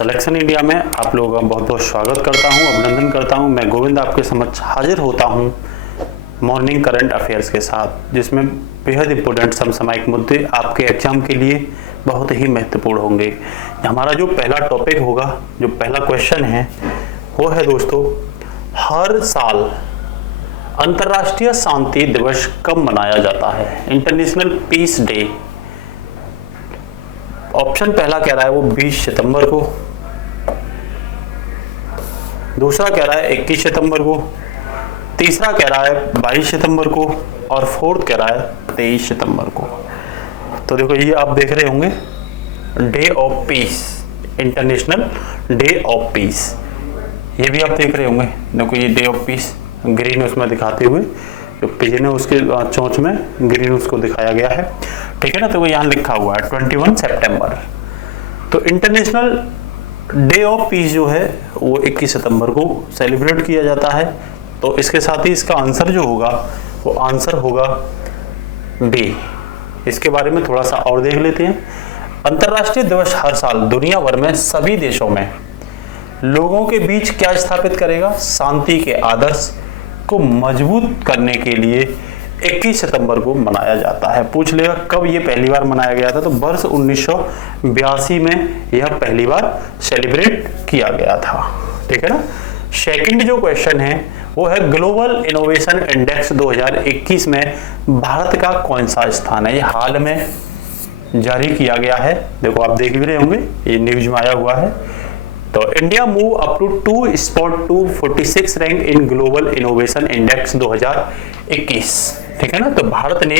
Selection India में आप लोगों का बहुत बहुत स्वागत करता हूं, अभिनंदन करता हूं। मैं गोविंद आपके समक्ष हाजिर होता हूं मॉर्निंग करंट अफेयर्स के साथ, जिसमें बेहद इंपॉर्टेंट समसामयिक मुद्दे आपके एग्जाम के लिए बहुत ही महत्वपूर्ण होंगे। हमारा जो पहला टॉपिक होगा, जो पहला क्वेश्चन है वो है दोस्तों, हर साल अंतर्राष्ट्रीय शांति दिवस कब मनाया जाता है? International piece day. ऑप्शन पहला कह रहा है वो 20 सितंबर को, दूसरा कह रहा है 21 सितंबर को, तीसरा कह रहा है 22 सितंबर को और फोर्थ कह रहा है 23 सितंबर को। तो देखो ये आप देख रहे होंगे day of peace, international day of peace, ये भी आप देख रहे होंगे। देखो ये डे ऑफ पीस ग्रीन उसमें दिखाते हुए, जो पिजन है उसके चोंच में ग्रीन उसको दिखाया गया है, ठीक है ना। तो वो यहाँ लिखा हुआ है 21 सितंबर। तो इंटरनेशनल डे ऑफ पीस जो है वो 21 सितंबर को सेलिब्रेट किया जाता है। तो इसके साथ ही इसका आंसर जो होगा वो आंसर होगा बी। इसके बारे में थोड़ा सा और देख लेते हैं। अंतर्राष्ट्रीय दिवस हर साल दुनिया भर में सभी देशों में लोगों के बीच क्या स्थापित करेगा? शांति के आदर्श को मजबूत करने के लिए 21 सितंबर को मनाया जाता है। पूछ लेगा कब ये पहली बार मनाया गया था? तो वर्ष 1982 में यह पहली बार सेलिब्रेट किया गया था, ठीक है ना। सेकंड जो क्वेश्चन है वो है ग्लोबल इनोवेशन इंडेक्स 2021 में भारत का कौन सा स्थान है? ये हाल में जारी किया गया है, देखो आप देख भी रहे होंगे, ये न्यूज में आया हुआ है। तो India move up to 2 spot to 46 rank in global innovation index 2021, ठीक है ना। तो भारत ने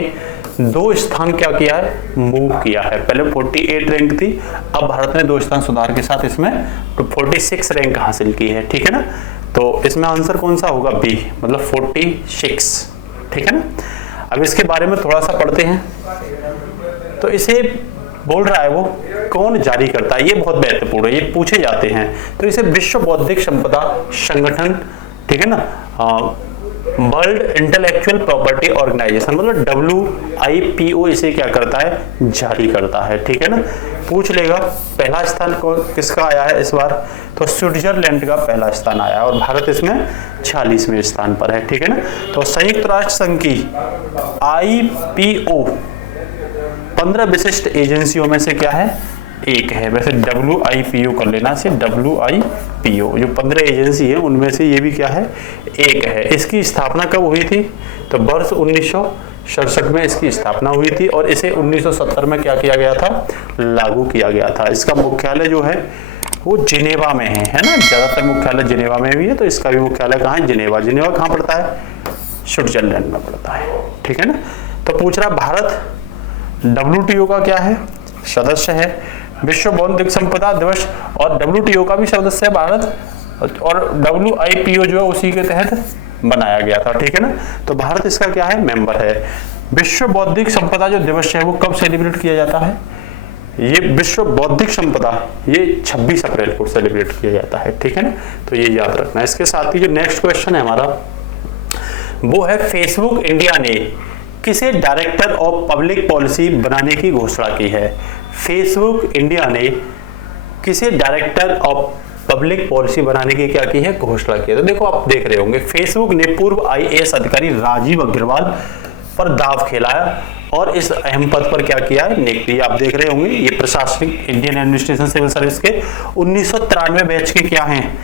2 स्थान क्या किया है? मूव किया है। पहले 48 रैंक थी, अब भारत ने 2 स्थान सुधार के साथ इसमें तो 46 रैंक हासिल की है, ठीक है ना। तो इसमें आंसर कौन सा होगा? बी, मतलब 46, ठीक है ना। अब इसके बारे में थोड़ा सा पढ़ते हैं। तो इसे बोल रहा है वो कौन जारी करता है, ये बहुत महत्वपूर्ण है, ये पूछे जाते हैं। तो इसे विश्व बौद्धिक संपदा संगठन, ठीक है ना, वर्ल्ड इंटेलेक्चुअल प्रॉपर्टी ऑर्गेनाइजेशन, मतलब WIPO इसे क्या करता है? जारी करता है, ठीक है ना। पूछ लेगा पहला स्थान को किसका आया है इस बार? तो स्विट्जरलैंड का पहला स्थान आया और भारत इसमें 46वें स्थान पर है, ठीक है ना। तो संयुक्त राष्ट्र संघ की IPO 15 विशिष्ट एजेंसियों में से क्या है? एक है। वैसे WIPO कर लेना से, WIPO जो 15 एजेंसी है उनमें से ये भी क्या है? एक है। इसकी स्थापना कब हुई थी? तो वर्ष 1967 में इसकी स्थापना हुई थी और इसे 1970 में क्या किया गया था? लागू किया गया था। इसका मुख्यालय जो है वो जिनेवा में है ना। ज्यादातर मुख्यालय जिनेवा में भी है, तो इसका भी मुख्यालय कहाँ है? जिनेवा। जिनेवा कहाँ पड़ता है? स्विट्जरलैंड में पड़ता है, ठीक है ना। तो पूछ रहा भारत WTO का क्या है? सदस्य है। विश्व बौद्धिक संपदा दिवस और WTO का भी सदस्य है भारत, और WIPO जो है उसी के तहत बनाया गया था, ठीक है ना। तो भारत इसका क्या है? मेंबर है। विश्व बौद्धिक संपदा जो दिवस है वो कब सेलिब्रेट किया जाता है? ये विश्व बौद्धिक संपदा ये 26 अप्रैल को सेलिब्रेट किया जाता है, ठीक है ना। तो ये याद रखना। इसके साथ ही जो नेक्स्ट क्वेश्चन है हमारा वो है, फेसबुक इंडिया ने किसे डायरेक्टर ऑफ पब्लिक पॉलिसी बनाने की घोषणा की है? फेसबुक इंडिया ने किसे डायरेक्टर ऑफ पब्लिक पॉलिसी बनाने की क्या की है? घोषणा की है। तो देखो आप देख रहे होंगे फेसबुक ने पूर्व IAS अधिकारी राजीव अग्रवाल पर दाव खेला है और इस अहम पद पर क्या किया है? नियुक्त किया। आप देख रहे होंगे ये प्रशासनिक इंडियन एडमिनिस्ट्रेशन सिविल सर्विस के 1993 बैच के क्या हैं?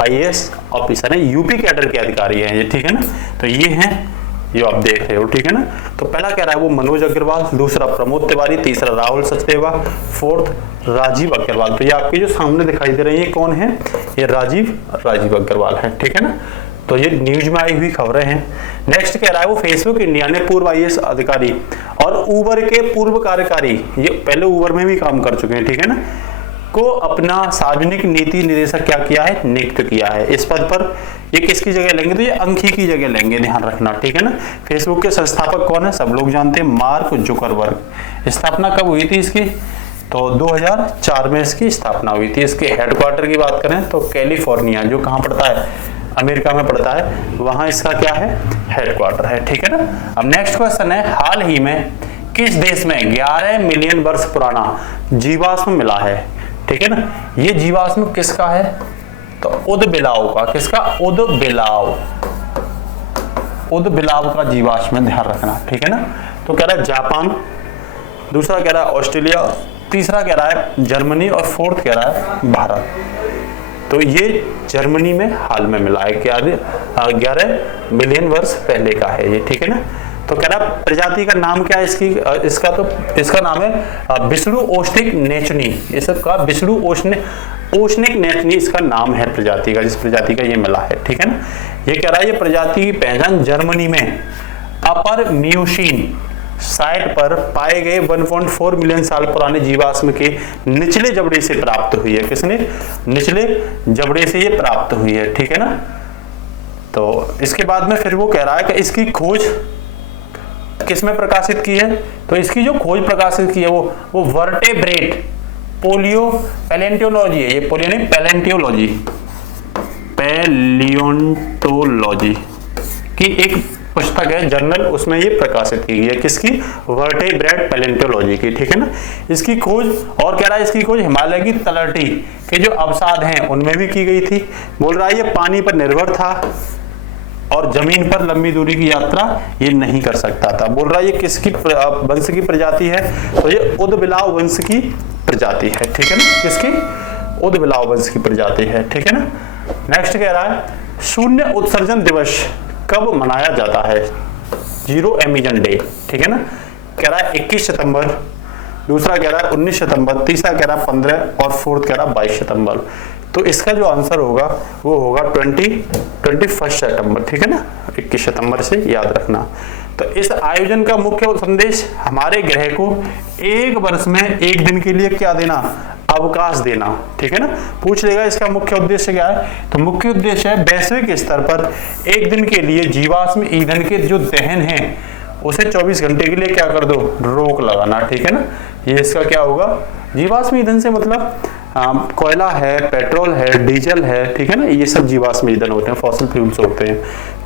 IAS ऑफिसर है, यूपी कैडर के अधिकारी हैं ये, ठीक है ना। तो ये हैं जो आप देख रहे हो, ठीक है ना। तो पहला कह रहा है वो मनोज अग्रवाल, दूसरा प्रमोद तिवारी, तीसरा राहुल सचदेवा, फोर्थ राजीव अग्रवाल। तो ये आपके जो सामने दिखाई दे रहे हैं ये कौन है? ये राजीव अग्रवाल है, ठीक है ना। तो ये न्यूज में आई हुई खबरें हैं। नेक्स्ट कह रहा है वो फेसबुक इंडिया ने पूर्व IAS अधिकारी और उबर के पूर्व कार्यकारी, ये पहले उबर में भी काम कर चुके हैं, ठीक है ना, को अपना सार्वजनिक नीति निदेशक क्या किया है? नियुक्त किया है इस पद पर। ये किसकी जगह लेंगे? तो ये अंकी की जगह लेंगे, ध्यान रखना, ठीक है ना। फेसबुक के संस्थापक कौन है? सब लोग जानते हैं, मार्क जुकरबर्ग। स्थापना कब हुई थी इसकी? तो 2004 में इसकी स्थापना हुई थी। इसके हेडक्वार्टर की बात करें तो कैलिफोर्निया, जो कहाँ पड़ता है? अमेरिका में पड़ता है, वहां इसका क्या है? हेडक्वार्टर है, ठीक है ना। अब नेक्स्ट क्वेश्चन है, हाल ही में किस देश में 11 मिलियन वर्ष पुराना जीवाश्म मिला है? ठीक है ना। ये जीवाश्म किसका है, तो उदबिलाव का। किसका, उदबिलाव, उदबिलाव का जीवाश्म है, ध्यान रखना, ठीक है ना। तो कह रहा है जापान, दूसरा कह रहा है ऑस्ट्रेलिया, तीसरा कह रहा है जर्मनी और फोर्थ कह रहा है भारत। तो ये जर्मनी में हाल में मिला है, क्या 11 मिलियन वर्ष पहले का है ये, ठीक है ना। तो कह रहा प्रजाति का नाम क्या है इसकी, इसका नाम है बिसडू ओस्निक नेचनी। ये सब का बिसडू ओस्निक नेचनी इसका नाम है प्रजाति का, जिस प्रजाति का ये मिला है, ठीक है ना। ये कह रहा है ये प्रजाति की पहचान जर्मनी में अपर मियोसीन साइट पर पाए गए 1.4 मिलियन साल पुराने जीवाश्म के निचले जबड़े से प्राप्त हुई है। किसने, निचले जबड़े से ये प्राप्त हुई है, ठीक है ना। तो इसके बाद में फिर वो कह रहा है कि इसकी खोज किसमें प्रकाशित की है, तो इसकी जो खोज प्रकाशित की है वो वर्टेब्रेट पोलियो पैलेंटियोलॉजी है। ये पोलियो नहीं, पैलेंटियोलॉजी, पैलियोंटोलॉजी की एक पुस्तक है, जर्नल, उसमें ये प्रकाशित की गई है। किसकी, वर्टेब्रेट पैलेंटियोलॉजी की, ठीक है ना। इसकी खोज, और कह रहा है इसकी खोज हिमालय की तलहटी के जो अवसाद हैं उनमें भी की गई थी। बोल रहा है ये पानी पर निर्भर था और जमीन पर लंबी दूरी की यात्रा ये नहीं कर सकता था। बोल रहा है ये किसकी वंश की प्रजाति है, तो ये उदबिलाव वंश की प्रजाति है, ठीक है ना। किसकी, उदबिलाव वंश की प्रजाति है, ठीक है ना। नेक्स्ट कह रहा है शून्य उत्सर्जन दिवस कब मनाया जाता है, 0 एमिशन डे, ठीक है ना। कह रहा है 21 सितंबर, दूसरा कह रहा है 19 सितंबर, तीसरा कह रहा है 15 और फोर्थ कह रहा है 22 सितंबर। तो इसका जो आंसर होगा वो होगा 21 सितंबर, ठीक है ना, 21 सितंबर से याद रखना। तो इस आयोजन का मुख्य संदेश हमारे ग्रह को एक वर्ष में एक दिन के लिए क्या देना, अवकाश देना, ठीक है ना। पूछ लेगा इसका मुख्य उद्देश्य क्या है, तो मुख्य उद्देश्य है वैश्विक स्तर पर एक दिन के लिए जीवाश्म ईंधन के जो दहन है उसे 24 घंटे के लिए क्या कर दो, रोक लगाना, ठीक है ना। ये इसका क्या होगा, जीवाश्म ईंधन से मतलब कोयला है, पेट्रोल है, डीजल है, ठीक है ना, ये सब जीवाश्म ईंधन होते हैं, फॉसिल फ्यूल्स होते हैं।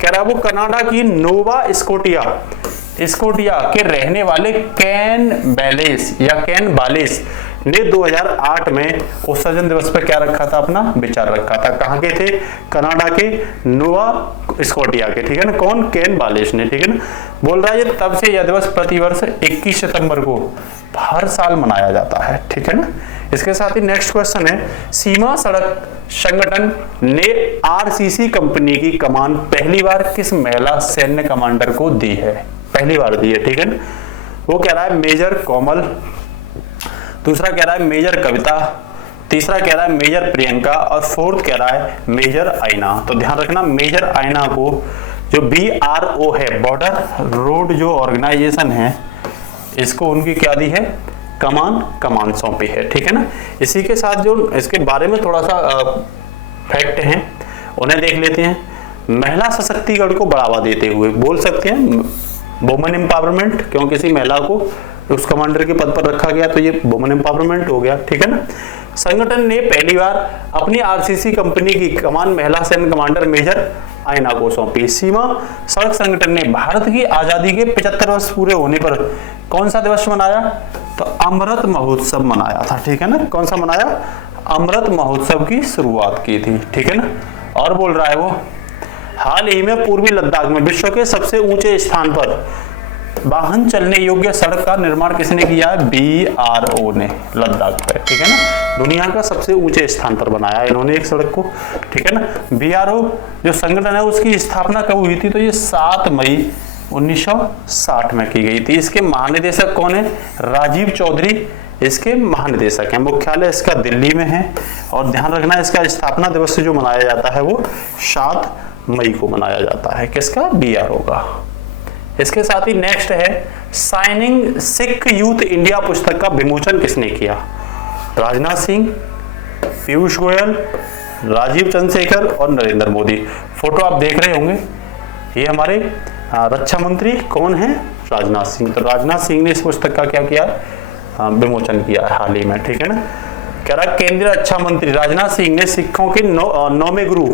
कह रहा है वो कनाडा की नोवा स्कोटिया के रहने वाले कैन बालेस ने 2008 में उत्सर्जन दिवस पर क्या रखा था, अपना विचार रखा था। कहाँ के थे, कनाडा के नोवा स्कोटिया के, ठीक है ना। कौन, कैन बालेस ने, ठीक है ना। बोल रहा है ये तब से यह दिवस प्रतिवर्ष 21 सितंबर को हर साल मनाया जाता है, ठीक है ना। इसके साथ ही नेक्स्ट क्वेश्चन है सीमा सड़क संगठन ने आरसीसी कंपनी की कमान पहली बार किस महिला सैन्य कमांडर को दी है, पहली बार दी है, ठीक है ना। वो कह रहा है मेजर कोमल, दूसरा कह रहा है मेजर कविता, तीसरा कह रहा है मेजर प्रियंका और फोर्थ कह रहा है मेजर आयना। तो ध्यान रखना मेजर आयना को जो BRO है, बॉर्डर रोड जो ऑर्गेनाइजेशन है, इसको उनकी क्या दी है, कमान सौंपी है, ठीक है ना। इसी के साथ जो इसके बारे में थोड़ा सा फैक्ट हैं उन्हें देख लेते हैं। महिला सशक्तिकरण को बढ़ावा देते हुए, बोल सकते हैं वुमेन एम्पावरमेंट, क्योंकि किसी महिला को उस कमांडर के पद पर रखा गया तो ये वुमेन एम्पावरमेंट हो गया, ठीक है ना। संगठन ने पहली बार अपनी आरसीसी कंपनी की कमान महिला सैन्य कमांडर मेजर आयना को सौंपी। सीमा सड़क संगठन ने भारत की आजादी के 75 वर्ष पूरे होने पर कौन सा दिवस मनाया, तो अमृत महोत्सव मनाया था, ठीक है ना। कौन सा मनाया, अमृत महोत्सव की शुरुआत की थी, ठीक है ना। और बोल रहा है वो हाल ही में पूर्वी लद्दाख में विश्व के सबसे ऊंचे स्थान पर वाहन चलने योग्य सड़क का निर्माण किसने किया है, BRO ने, लद्दाख पे, ठीक है ना। दुनिया का सबसे ऊंचे स्थान पर बनाया इन्होंने एक सड़क को, ठीक है ना। BRO जो संगठन है उसकी स्थापना कब हुई थी, तो ये 7 मई 1960 में की गई थी। इसके महानिदेशक कौन है, राजीव चौधरी इसके महानिदेशक हैं। मुख्यालय इसका दिल्ली में है और ध्यान रखना इसका स्थापना दिवस जो मनाया जाता है वो 7 मई को मनाया जाता है, किसका, BRO का। इसके साथ ही नेक्स्ट है साइनिंग सिख यूथ इंडिया पुस्तक का विमोचन किसने किया, राजनाथ सिंह, पीयूष गोयल, राजीव चंद्रशेखर और नरेंद्र मोदी। फोटो आप देख रहे होंगे, ये हमारे रक्षा मंत्री कौन है, राजनाथ सिंह। तो राजनाथ सिंह ने इस पुस्तक का क्या किया, विमोचन किया है हाल ही में, ठीक है ना। कह रहा केंद्रीय रक्षा मंत्री राजनाथ सिंह ने सिखों के 9वें गुरु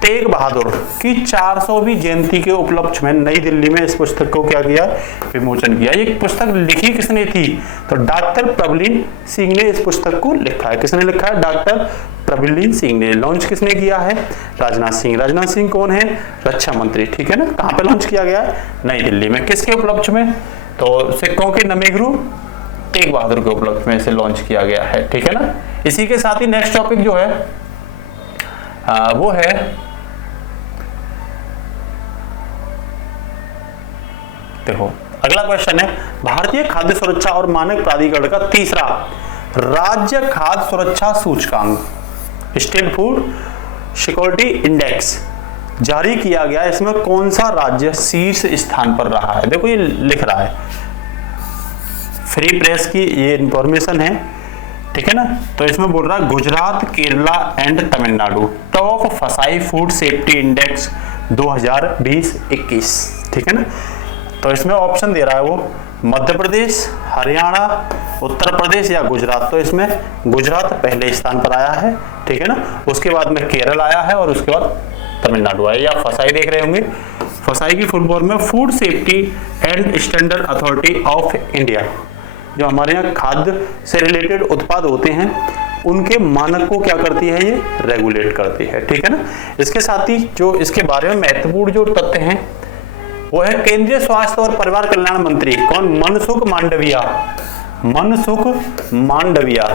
तेग बहादुर की 400वीं जयंती के उपलक्ष्य में नई दिल्ली में इस पुस्तक को क्या किया, विमोचन किया। ये पुस्तक लिखी किसने थी, तो डॉक्टर प्रभुलीन सिंह ने इस पुस्तक को लिखा है। किसने लिखा है, डॉक्टर प्रभुलीन सिंह ने। लॉन्च किसने किया है, राजनाथ सिंह। राजनाथ सिंह कौन है, रक्षा मंत्री, ठीक है ना। कहां पे लॉन्च किया गया है, नई दिल्ली में। किसके उपलक्ष्य में, तो सिखों के नवे गुरु तेग बहादुर के उपलक्ष्य में इसे लॉन्च किया गया है, ठीक है ना। इसी के साथ ही नेक्स्ट टॉपिक जो है वो है देखो, अगला क्वेश्चन है भारतीय खाद्य सुरक्षा और मानक प्राधिकरण का तीसरा राज्य खाद्य सुरक्षा सूचकांक स्टेट फूड सिक्योरिटी इंडेक्स जारी किया गया। इसमें कौन सा राज्य शीर्ष स्थान पर रहा है, देखो ये लिख रहा है, फ्री प्रेस की ये इंफॉर्मेशन है, ठीक है ना। तो इसमें बोल रहा है गुजरात, केरला एंड तमिलनाडु टॉप फसाई फूड सेफ्टी इंडेक्स 2020-21, ठीक है ना। तो इसमें ऑप्शन दे रहा है वो मध्य प्रदेश, हरियाणा, उत्तर प्रदेश या गुजरात। तो इसमें गुजरात पहले स्थान पर आया है, ठीक है ना। उसके बाद में केरल आया है और उसके बाद तमिलनाडु आया। या फसाई देख रहे होंगे, फसाई की फुल फॉर्म में food safety and standard authority of India. जो हमारे यहाँ खाद्य से रिलेटेड उत्पाद होते हैं उनके मानक को क्या करती है, ये रेगुलेट करती है, ठीक है ना। इसके साथ ही जो इसके बारे में महत्वपूर्ण जो तथ्य हैं वो है केंद्रीय स्वास्थ्य और परिवार कल्याण मंत्री कौन, मनसुख मांडविया, मनसुख मांडविया,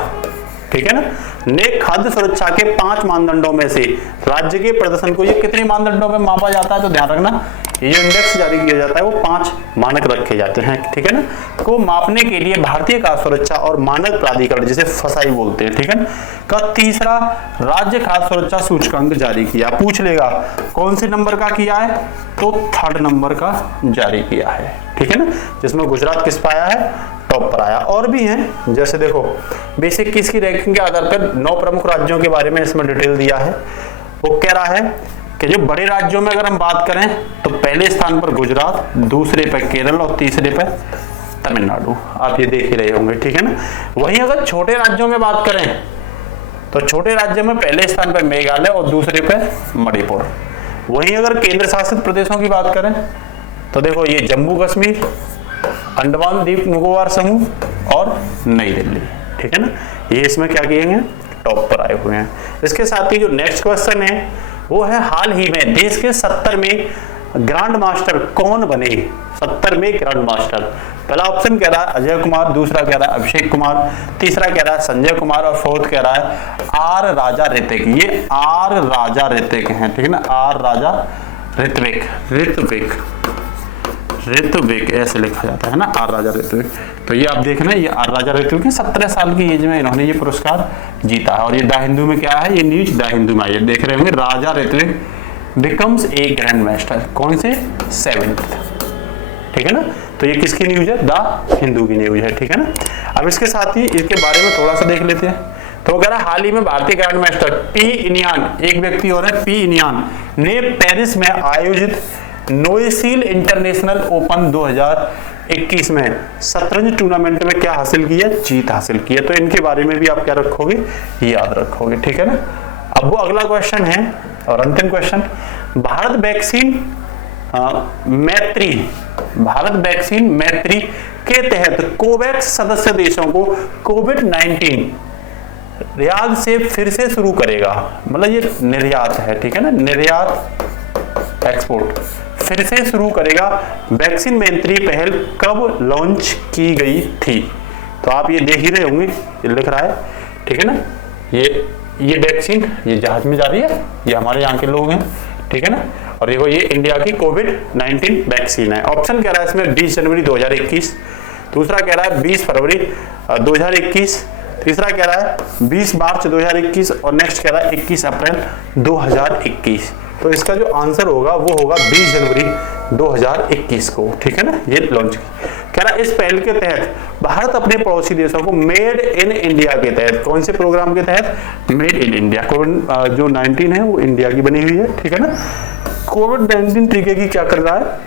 ठीक है ना, ने खाद्य सुरक्षा के 5 मानदंडों में से राज्य के प्रदर्शन को, ये कितने मानदंडों में मापा जाता है, तो ध्यान रखना ये जो इंडेक्स जारी किया जाता है वो 5 मानक रखे जाते हैं, ठीक है ना, को मापने के लिए भारतीय खाद्य सुरक्षा और मानक प्राधिकरण जिसे फसाई बोलते हैं, ठीक है ना, का तीसरा राज्य खाद्य सुरक्षा सूचकांक जारी किया। पूछ लेगा कौन से नंबर का किया है, तो 3rd नंबर का जारी किया है, ठीक है ना, जिसमें गुजरात किस पाया है, टॉप पर आया। और भी हैं, जैसे देखो बेसिक किसकी रैंकिंग के आधार पर 9 प्रमुख राज्यों के बारे में इसमें डिटेल दिया है। वो कह रहा है कि जो बड़े राज्यों में अगर हम बात करें तो पहले स्थान पर गुजरात, दूसरे पर केरल और तीसरे पर तमिलनाडु। आप ये देख ही रहे होंगे, ठीक है ना। वहीं अगर छोटे राज्यों में बात करें तो छोटे राज्यों में पहले स्थान पर मेघालय और दूसरे पर मणिपुर। वहीं अगर केंद्र शासित प्रदेशों की बात करें तो देखो ये जम्मू कश्मीर, अंडमान द्वीप निकोबार समूह और नई दिल्ली, ठीक है ना। ये इसमें क्या किए हैं, टॉप पर आए हुए हैं। इसके साथ ही जो नेक्स्ट क्वेश्चन है वो है हाल ही में देश के 70 में ग्रैंड मास्टर कौन बने, 70 में ग्रैंड मास्टर। पहला ऑप्शन कह रहा है अजय कुमार, दूसरा कह रहा है अभिषेक कुमार, तीसरा कह रहा है संजय कुमार और 4th कह रहा है आर राजा ऋतिक। ये आर राजा ऋतिक हैं, ठीक है ना, आर राजा ऋत्विक, ऋत्विक ऋत्विक ऐसे लिखा जाता है ना, आर राजा ऋत्विक। तो ये आप देखना, ये आर राजा ऋत्विक 17 साल की एज में इन्होंने ये पुरस्कार जीता है। और ये द हिंदू में क्या है, ये न्यूज द हिंदू में, ये देख रहे होंगे Raja Ritvik becomes a grand master, कौन से 7th, ठीक है ना। तो ये किसकी न्यूज है, द हिंदू की न्यूज है, ठीक है ना। अब इसके साथ ही इसके बारे में थोड़ा सा देख लेते हैं। तो अगर हाल ही में भारतीय ग्रैंड मास्टर पी इनियान, एक व्यक्ति और है पी इनियान, ने पेरिस में आयोजित नोएसील इंटरनेशनल ओपन 2021 में शतरंज टूर्नामेंट में क्या हासिल किया, जीत हासिल की है। तो इनके बारे में भी आप क्या रखोगे, याद रखोगे, ठीक है ना। अब वो अगला क्वेश्चन है और अंतिम क्वेश्चन, भारत वैक्सीन मैत्री, भारत वैक्सीन मैत्री के तहत कोवैक्स सदस्य देशों को कोविड-19 निर्यात से फिर से शुरू करेगा। मतलब ये निर्यात है, ठीक है ना, निर्यात एक्सपोर्ट फिर से शुरू करेगा। वैक्सीन मैत्री पहल कब लॉन्च की गई थी, तो आप ये देख ही रहे होंगे, ये लिख रहा है, ठीक है ना। ये वैक्सीन ये जहाज में जा रही है, ये हमारे यहाँ के लोग हैं, ठीक है ना। और देखो ये इंडिया की कोविड-19 वैक्सीन है। ऑप्शन कह रहा है इसमें 20 जनवरी 2021, दूसरा कह रहा है 20 फरवरी 2021, तीसरा कह रहा है 20 मार्च 2021 और नेक्स्ट कह रहा है 21 अप्रैल 2021। तो इसका जो आंसर होगा वो होगा 20 जनवरी 2021 को, ठीक है ना, ये लॉन्च कह रहा है। इस पहल के तहत भारत अपने पड़ोसी देशों को मेड इन इंडिया के तहत, कौन से प्रोग्राम के तहत, मेड इन इंडिया, कोविड जो 19 है वो इंडिया की बनी हुई है, ठीक है ना। कोविड-19 टीके की क्या कर रहा है,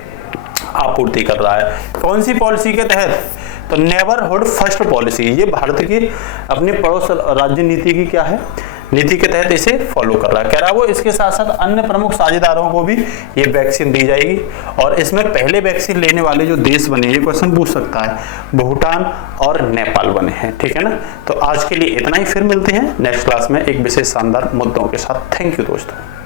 आपूर्ति कर रहा है। कौन सी पॉलिसी के तहत, तो नेबरहुड फर्स्ट पॉलिसी, ये भारत की अपने पड़ोस राज्य नीति की क्या है, नीति के तहत इसे फॉलो कर रहा है। कह रहा है वो इसके साथ साथ अन्य प्रमुख साझेदारों को भी ये वैक्सीन दी जाएगी और इसमें पहले वैक्सीन लेने वाले जो देश बने, ये क्वेश्चन पूछ सकता है, भूटान और नेपाल बने हैं। ठीक है ना। तो आज के लिए इतना ही, फिर मिलते हैं नेक्स्ट क्लास में एक विशेष शानदार मुद्दों के साथ। थैंक यू दोस्तों।